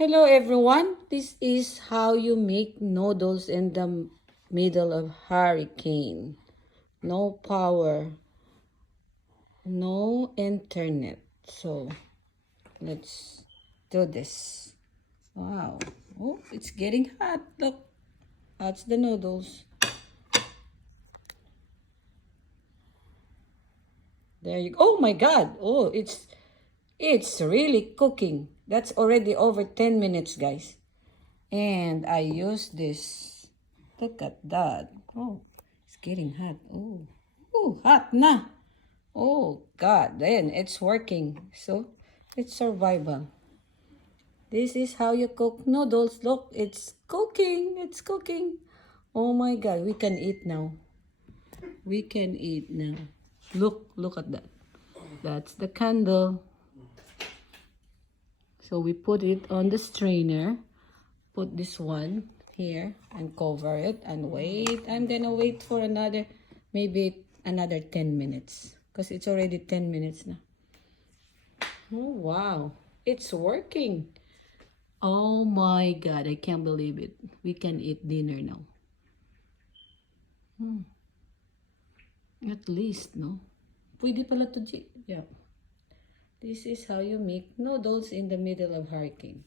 Hello everyone, this is how you make noodles in the middle of hurricane. No power, no internet. So let's do this. Wow, oh, it's getting hot. Look, that's the noodles. There you go. Oh my God. Oh, it's really cooking. That's already over 10 minutes, guys. And I use this. Look at that. Oh, it's getting hot. Oh, hot na. Oh, God. Then it's working. So, it's survival. This is how you cook noodles. Look, it's cooking. It's cooking. Oh my God. We can eat now. We can eat now. Look at that. That's the candle. So we put it on the strainer. Put this one here and cover it and wait. I'm gonna wait for maybe another 10 minutes because it's already 10 minutes now. Oh, wow. It's working. Oh my God, I can't believe it. We can eat dinner now. At least, no? Pwede pala to, yeah. This is how you make noodles in the middle of hurricane.